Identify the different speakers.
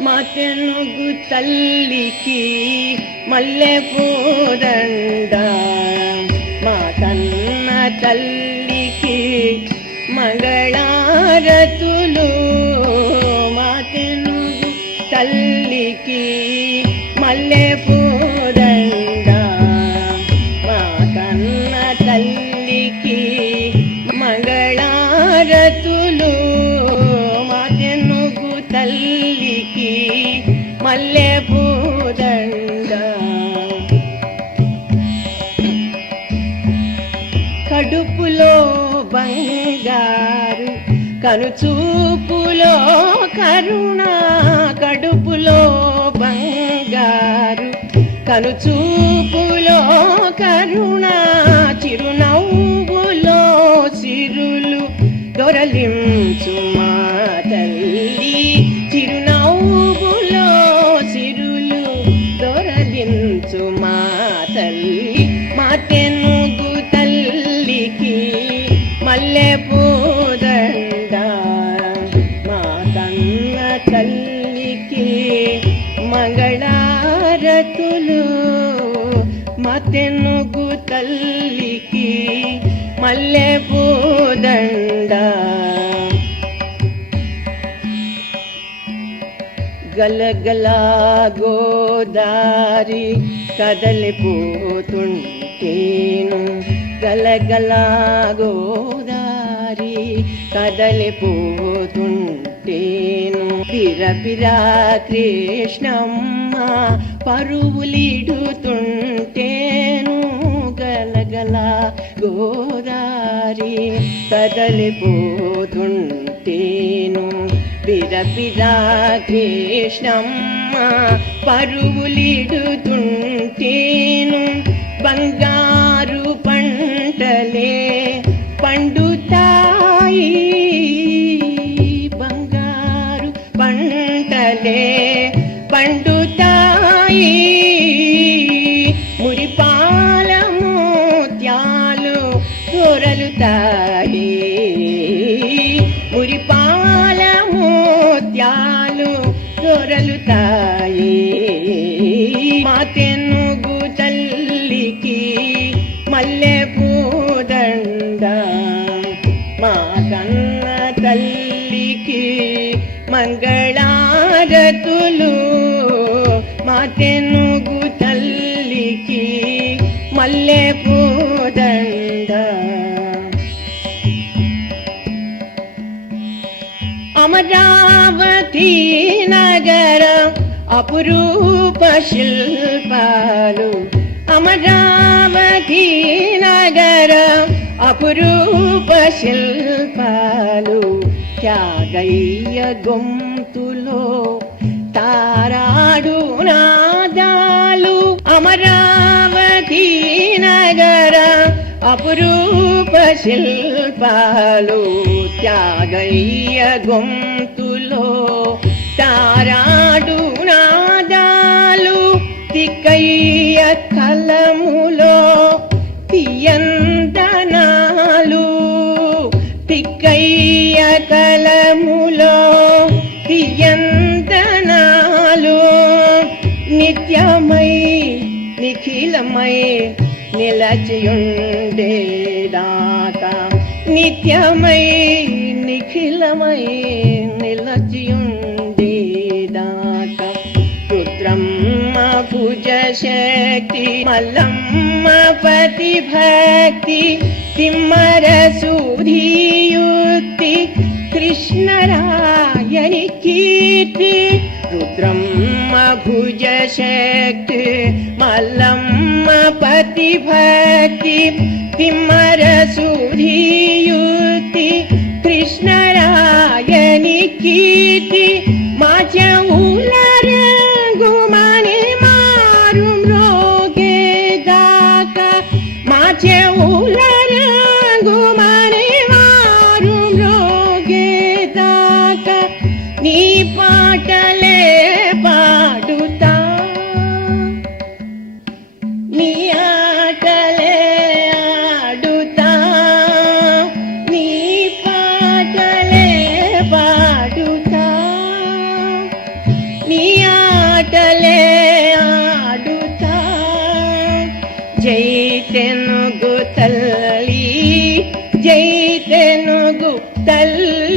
Speaker 1: మా తెలుగు తల్లికి మల్లె పోదండ. మా కన్న తల్లికి మగళారతులు. మా తెలుగు తల్లికి మల్లె పోదండ. మా కన్న తల్లి కనుచూపులో కరుణ కడుపులో బంగారు. కనుచూపులో కరుణ చిరునవ్వులో సిరులు దొరలించు మా మంగళారతులు మతెనుగు తల్లికి మల్లె పూదండ. గలగలా గోదారి కదలిపోతుంటేను గలగలా గోదారి కదలిపోతుంటేను బిరబిరా కృష్ణమ్మ పరువులిడుతుంటేను గలగల గోదారి కదలిపోతుంటేను. బిరబిరా కృష్ణమ్మ పరువులిడుతుంటేను బంగారు పంటలే పండుతాయి. బంగారు పంటలే పండు దొరలుతాయి మురిపాల మోత్యాలు దొరలుతాయి. మా తెనుగు తల్లికి మల్లె పూదండ. మా కన్న తల్లికి మంగళారతులు అమరావతి నగరం అపురూప శిల్పాలు. అమరావతి నగరం అపురూప శిల్పాలు. త్యాగయ్య గొంతులో తారాడు నాదాలు. అమరావతి నగర అపురూప శిల్పాలు త్యాగయ్య గొంతులో తారాడు నాదాలు తిక్కయ్య కలములో తీయందనాలు తిక్కయ్య కలములో తీయందనాలు నిత్యమై నిఖిలమై నిలచియుండేదాక. నిత్యమై నిఖిలమై నిలచియుండేదాక. రుద్రమ్మ భుజ శక్తి మల్లమ్మ పతి భక్తి తిమ్మర సుధీయుక్తి కృష్ణరాయని కీర్తి. రుద్రమ్మ భుజ శక్తి మల్లమ్మ పతి భక్తి తిమ్మర సుధీయుక్తి కృష్ణరాయని కీర్తి మా చెవుల రంగుమని మారు మ్రోగే దాకా మా చెవుల రంగుమని మారు మ్రోగే దాకా నీ పాటలే మనకు తల్లి